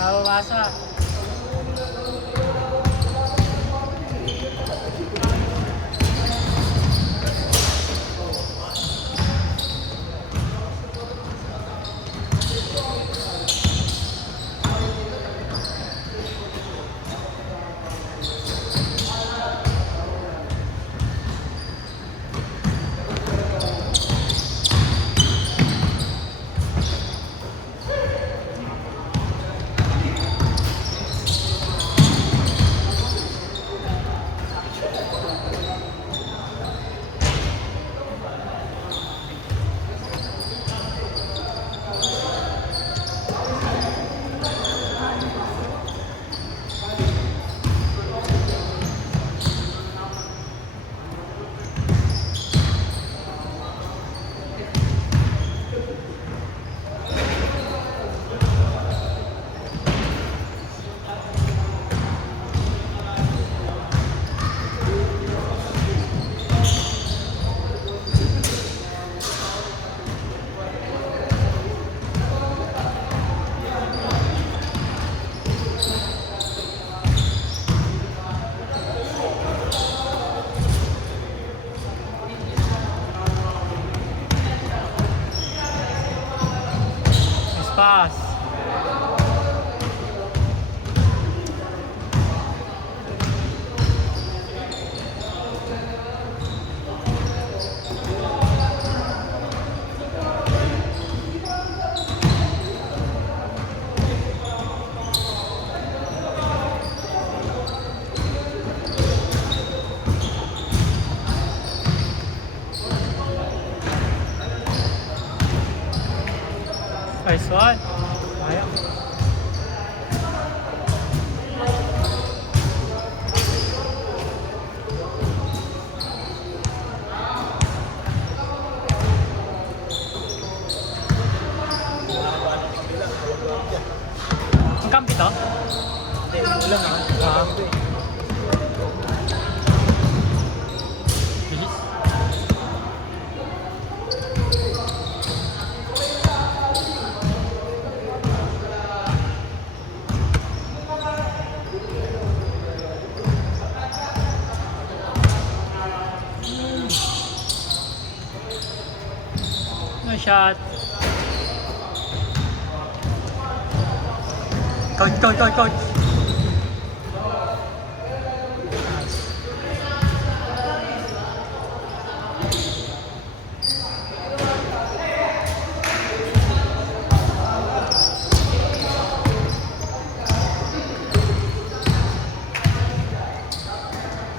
Mababasa. Pass. Nice one. Ayaw. Ang kampi to? Hindi, ulam naman. Bilis. No shot. Coach.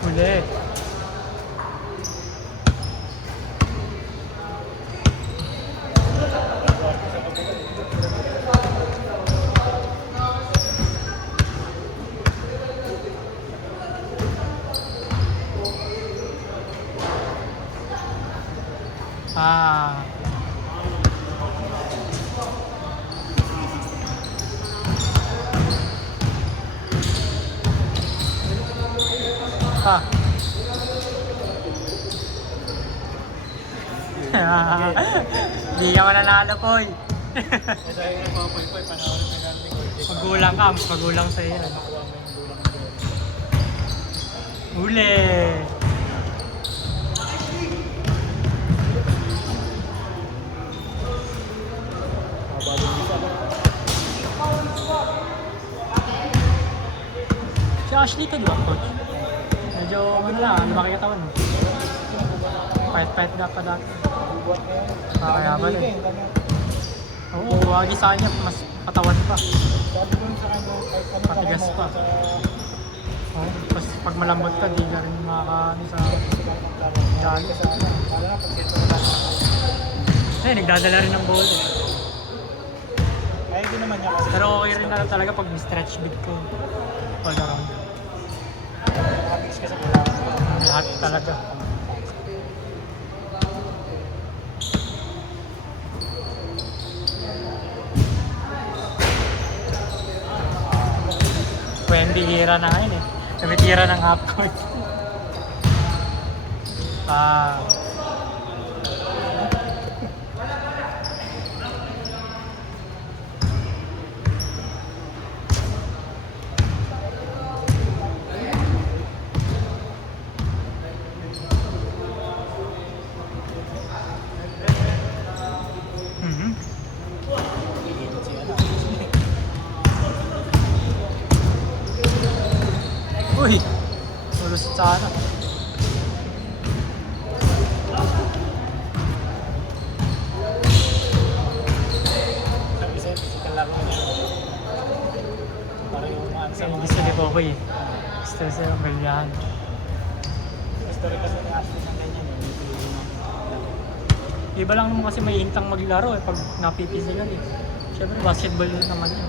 Huli. Ah. Ah. Hindi ka mananalo, Poy. Kasi yung nagpapoy-poy, panahon na namin ko. Magulang ka, mas magulang sa'yo. Nakuha mo yung gulang ko. Huli. Mabagong isa. Si Ashley to, di ba, coach? Medyo, ano lang, lumaki katawan mo. Pahit-pahit nga pa dati. Kaya ba rin? Oo, wagi sa kanya, mas katawan pa. Sabi ko sa kanya, kahit ano Patigas pa. Oo, tapos pag malambot ka, di ka rin makakaano sa dali. Eh, nagdadala rin ng bola. Kaya din naman niya kasi. Pero okay rin na talaga pag stretch bit ko. All around. Nakabis ka sa kailangan. Lahat talaga. Wendy hira na ngayon eh. Tumitira ng half court. Ah. Uy! Lulusot sa ano. Sabi sa'yo, physical laro niya. Para yung mga Kasi gusto ni Popoy eh. Gusto siya ang ganyan. Gusto rin kasi ni Ashley ng ganyan eh. Iba lang naman kasi may hintang maglaro eh pag napipisilan eh. Siyempre basketball yun naman yun.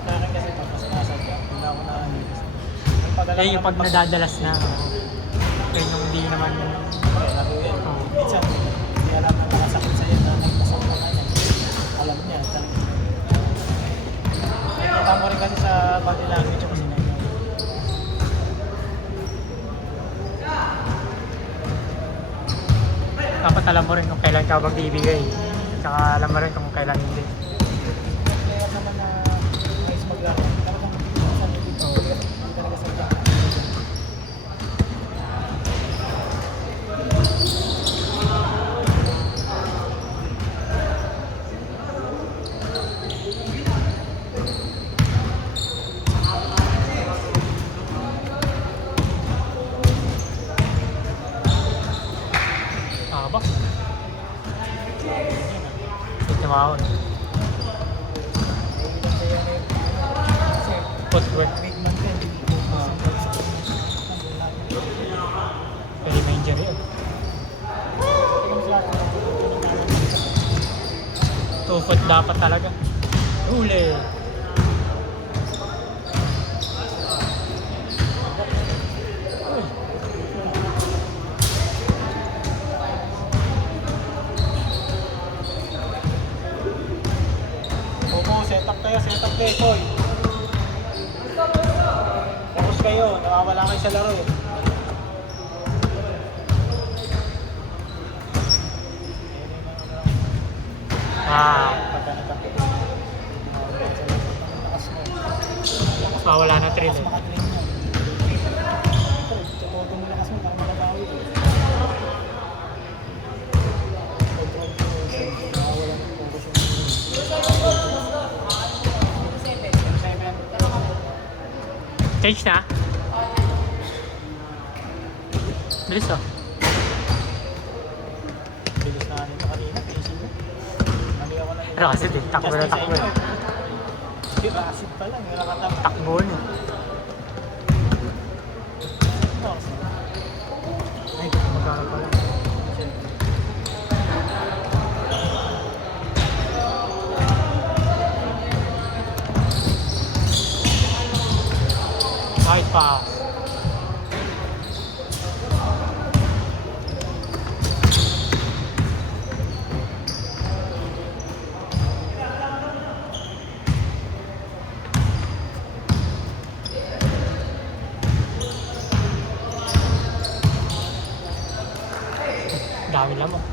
Sa akin kasi tapos nasa ka. Hindi ako na Eh yung pag nadadalas na. Kaya yung hindi naman. laro yan. Oo. Minsan, hindi alam na nakasakit sa'yo na nagpasakit ka niya. Alam niya. Nakita mo rin kasi sa body language kasi na yun. Dapat alam mo rin kung kailan ka magbibigay. Tsaka alam mo rin kung kailan hindi. Kaya naman na ayos maglaro. Talagang minsan hindi talaga sadya. Ba? Ito mao. Footwear. Pero may injury eh. 2 foot dapat talaga. Huli! Set up kayo, Koy. Tapos kayo, nawawala kayo sa laro. Ah, mawala na thrill eh. Change na? Bilis oh. Bilis na nito kanina, facing mo. Mali ako na yun. Rasid eh, takbo na takbo eh. Hindi, Rasid pa lang, yung nakatama. Takbo na eh. Ay, magkano pala. Side pass. Dami lamok. 1-7.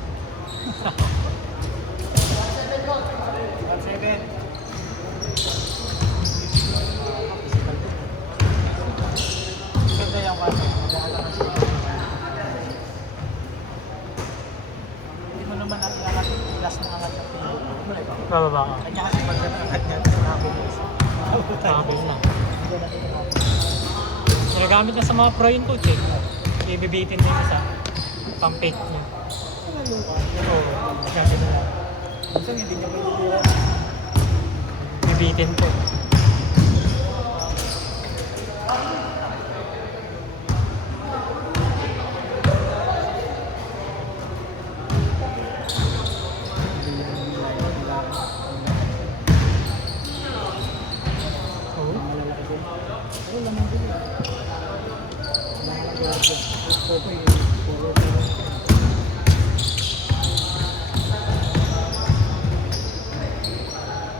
Ganda yung kaso. Magkakalang siya. Hindi mo naman iangat, last na angat sa pino. Bababa ka. Kanya kasi pag angat niya, nakabilis. Sabi na. Nagagamit niya sa mga pro yun coach eh. Ibibitin din sa pang-fake niya. Oo, sabi na lang. Minsan hindi niya pwede Bibitin ko.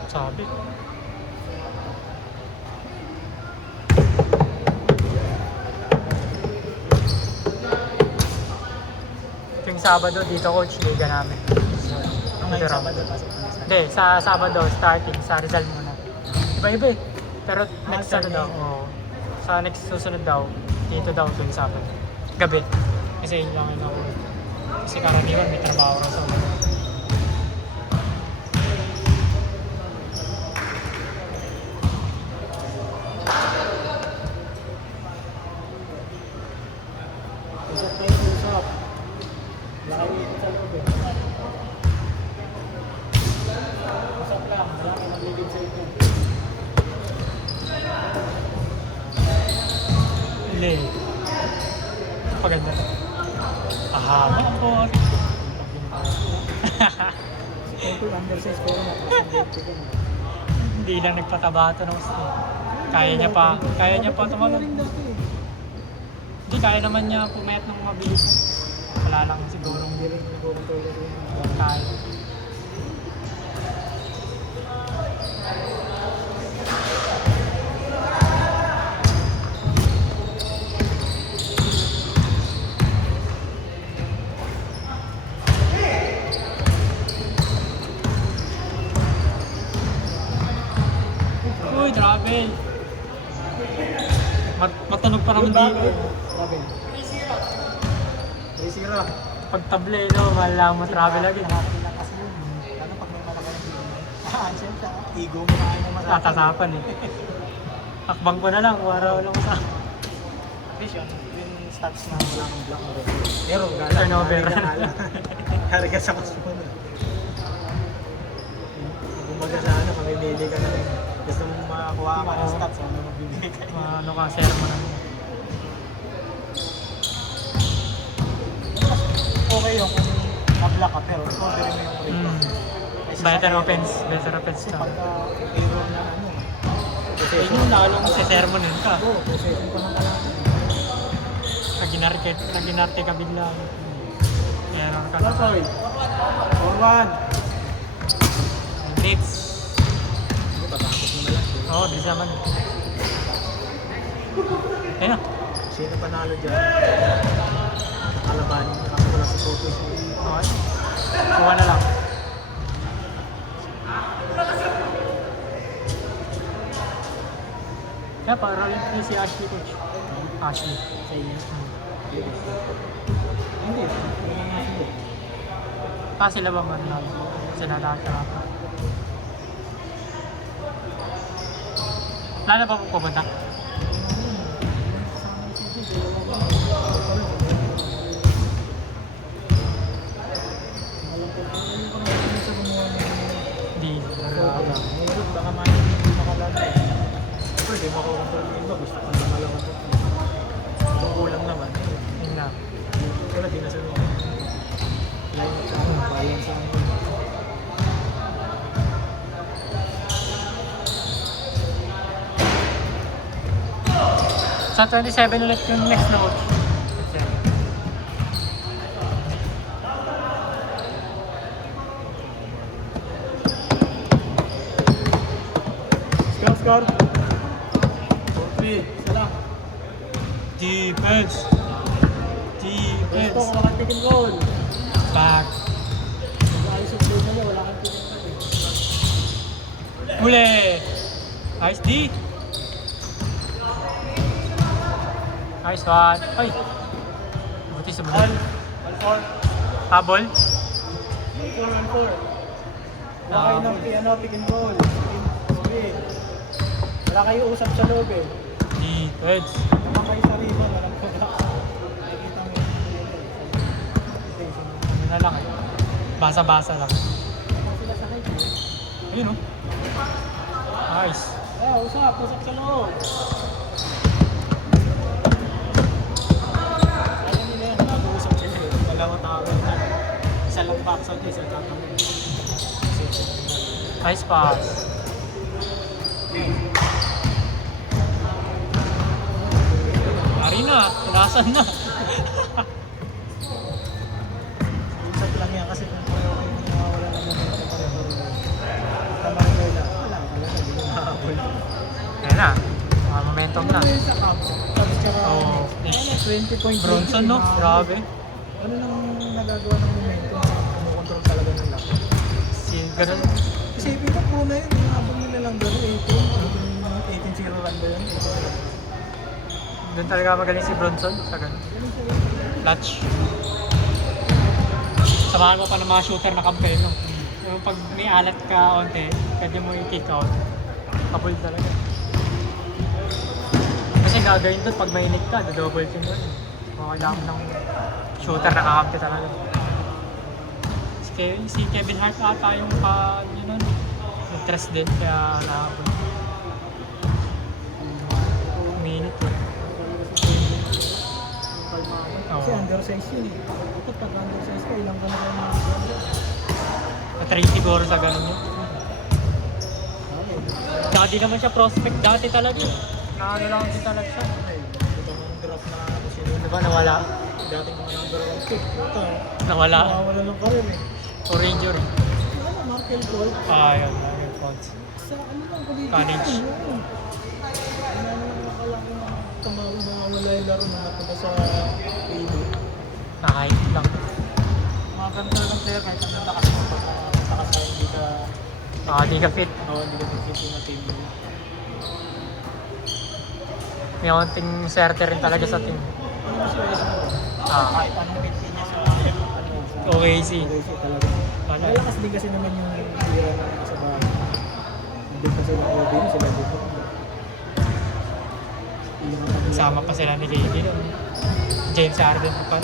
Sabi. Yung Sabado dito coach, liga namin. Ang ngayon Sabado, pasok na sa Hindi, sa Sabado starting, sa Rizal muna. Iba-iba eh. Pero next ano daw, oo. Sa next susunod daw, dito daw tuwing Sabado. Gabi. Kasi yun lang yun ako. Kasi karaniwan may trabaho ka sa umaga. Table. Paganda. Ahama po. Ito undersize pero nakasandete ko. Hindi lang nagpataba ito ng gusto. Kaya niya pa tumalon. rin dati eh. Hindi, kaya naman niya pumayat ng mabilis. Wala lang sigurong Hindi rin nag-control rin. kaya. Uy, grabe. Matunog pa naman dito. Grabe. 3-0. Pag table, no, malalaman mo travel agad. Happy na kasi yun. Lalo pag may malaki ng ego. Siyempre, ego mo na ayaw mo masasabi. Tatasapan eh. Akbang ko na lang, wala lang sa Vision, yung stats na wala kang block mo rin. Pero gala. turnover. Hari ka sa kasunan. Kumbaga sa ano, pamimili ka na rin. Gusto mong makakuha ka ng stats, ano magbibigay ka. Ano ka, sermon na. Okay yung kung na-block ka, pero orderin mo yung rate. Kasi Better sa offense Kasi ka. pagka error na ano, Yun yung lalong si sermonin ka. Oo, possession pa ng kalaban. Naginarte ka bigla. Error ka na. Lapoy. 4-1. Blitz. Hindi, patapos mo na lang. Oo, di naman. Ayun na. Sino panalo dyan? Kalabanin na kasi wala sa Soto. Okay. Kuha na lang. Kaya para rin si Ashley coach. Ashley. Sa inyo. Hindi. Sila ba man lang? Sila lahat na lang. Wala na ba pong pupunta? Hindi. Baka hindi makalala. Siyempre, di makakontrol yung iba. Gusto ko na malaman ko. Kung kulang naman. Yun na. Pero di na sunod. Line up sa akin. Balance sa akin. Sa 27 ulit yung next na coach. Score. 4-3. Isa lang. Defense. Gusto ko makatigil goal. Back. Ayos yung play na niya. Wala kang tigil goal. Huli. Nice D. Nice one. Ay. Buti sa buti. 1-4. Habol. 1-4. Wala kayo ng pick and goal. Sige. Wala kayo usap sa loob eh. Defense. Naman kayo sa ribbon. Walang production. Nakikita mo yung Ano na lang eh. Basa-basa lang. sila sa height eh. Ayun oh. Nice. Usap sa loob. Alam nila yan, nag-uusap sila eh. Dalawang tao na. Isa lang box out, isa tatanong. Nice pass. Arina, tulasan na. Usap lang yan kasi kung pareho kayo nawawala na momentum pareho rin. Tamang kayo na. Wala, hindi mo makahabol. Ayan na. Momentum na. Ano yun sa Cubs? Cubs tsaka Oo. Knights. 20 points. Bronson no? Grabe. Ano nang nagagawa ng momentum? Kumukontrol talaga ng lakas. Ganun. Isipin ko, pro na yun. Yung habang nila lang doon, 18-0 run ba yun? Doon talaga magaling si Bronson. Sa ganun. Clutch. Samahan mo pa ng mga shooter na campaign, no? Yung pag may alat ka onte, pwede mo i-kick out. Kabul talaga. Kasi gagawin doon, pag mainit ka, double team doon. Kailangan ng shooter na kakampi talaga. Si Kevin Hart ata yung yun nun. Nag-trust din, kaya nakapun. Minute. Kasi Oo. undersize yun eh. Dapat pag undersize ka, ilang ka na kayo mga Na-train siguro sa ganun yun. Dati naman siya prospect, dati talaga yun. Ano lang din talaga siya. Ito mga draft na sino Diba nawala? dating mga number 1 pick. Ito, Nawala. nawawala ng karir eh. O Ranger. Ano, Markel Gold? Yun. Yung pods. Sa ano lang, kulitin. College. Ano lang akala ko na mawawala yung laro na napunta sa PB. Nakahit lang. Mga ganito lang player kahit ang takas mo takas tayo hindi ka Di ka fit. hindi ka fit yung team mo. May konting swerte rin talaga sa team. Ano mas yung Ah, kahit anong fit niya sa ano OKC. kasi talaga. Wala. Malakas din kasi naman yung tira na nasa bahay. Hindi pa sila Robin, sila dito. Sama pa sila ni Lady. James Harden pa.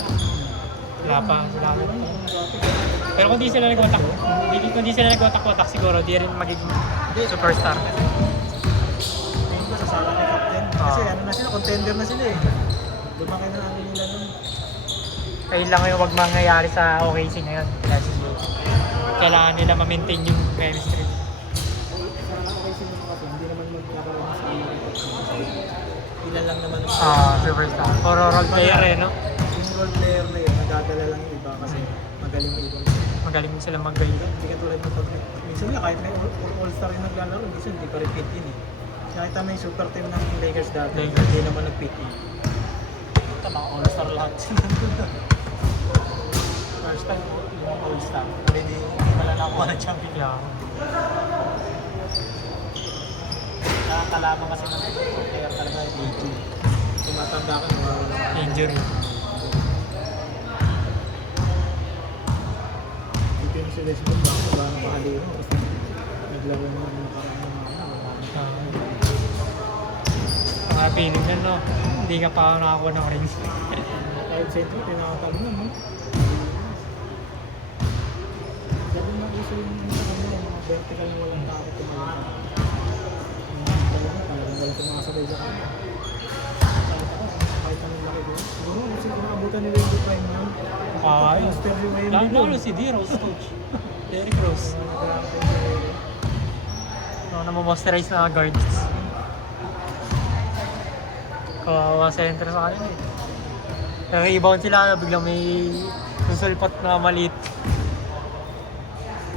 Wala pa. Pero kung di sila nagwatak-watak siguro, di rin magiging superstar. Tingin ko sa sala ni Captain. Kasi Ah. ano na sila, contender na sila eh. Lumaki na ano nila nun. Ayun lang yung wag mangyayari sa OKC ngayon. Kailangan nila ma-maintain yung chemistry. Sana okay sila kasi hindi naman magkakaroon sa ilan lang naman ang Superstar. Puro role player no? yung role player na yun, nagdadala lang yung iba kasi magaling yung iba. Magaling sila mag-guide. Hindi ka tulad ng pag minsan nga kahit may all-star yung naglalaro, minsan hindi pa repeat yun eh. Nakita mo yung super team ng Lakers dati, Lakers. hindi naman nag-pick yun. Ito mga all-star lahat sila nandun na. First time yung all-star, hindi wala na ako ng champion. Yeah. Nakakalaban kasi ng player talaga yung AG. Tumatanda ka, mawawala. Injury. Dito yung si Westbrook, baka napakalino kasi naglaro naman yung parang Mga feeling na no, hindi ka pa nakakuha ng rings. kahit sentro, tinakatalo na, no? Sabi mo gusto yung sa kanila, yung mga vertical na walang tao tumalong. Talagang wala sumakasabay sa kanila. Kahit anong laki doon. Siguro, kasi nakabutan nila yung prime na. Yun. Master yung Wemby Lalo doon. si D-Rose, coach. Derrick Rose. Namamoisterize na guards. Kawawa center sa kanila eh. Nag-rebound sila, biglang may susulpot na maliit.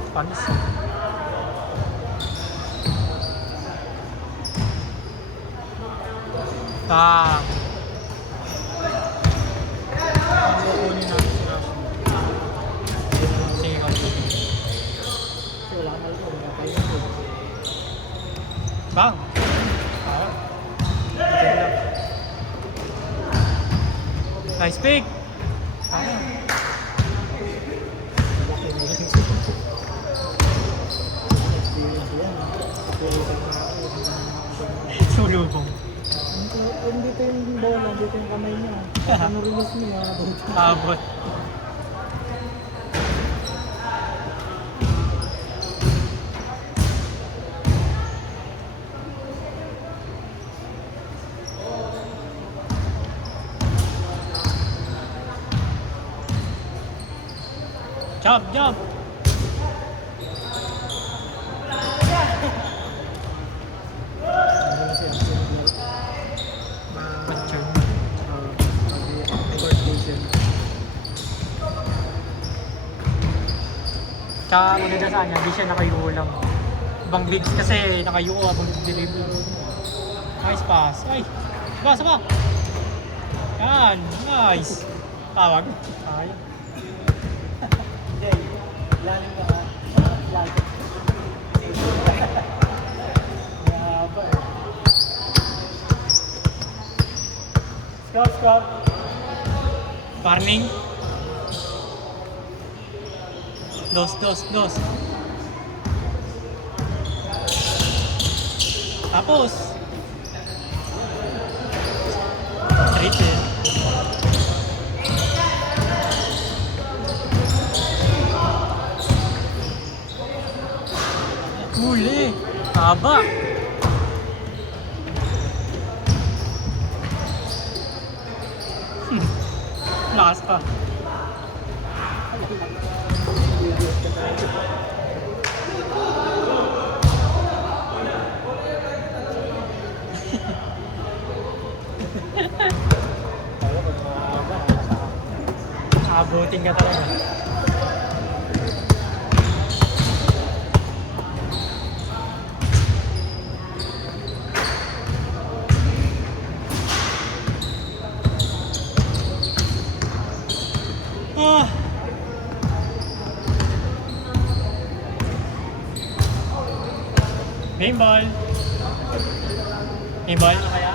Panis. Ah, Kukunin natin si Rush. sige ko. Kasi wala kang malito, wala tayo yun. Bang! Nice pick! Sulubong. Dito yung bola, dito yung kamay niya. Ano release niya, Abot. Jump! Mature. Tsaka maganda sa kanya, hindi siya nakayuko lang. Ibang bigs kasi nakayuko habang deliver. Nice pass. Ay! Saba! Yan! Nice! Tawag. Ayun. Lalim ka ha? Lalim. Mahaba eh. Scout! Farming. Dos. Tapos. Triple. Huli. Haba. lakas ka. Abutin ka talaga. Ah. Game ball. Game ball.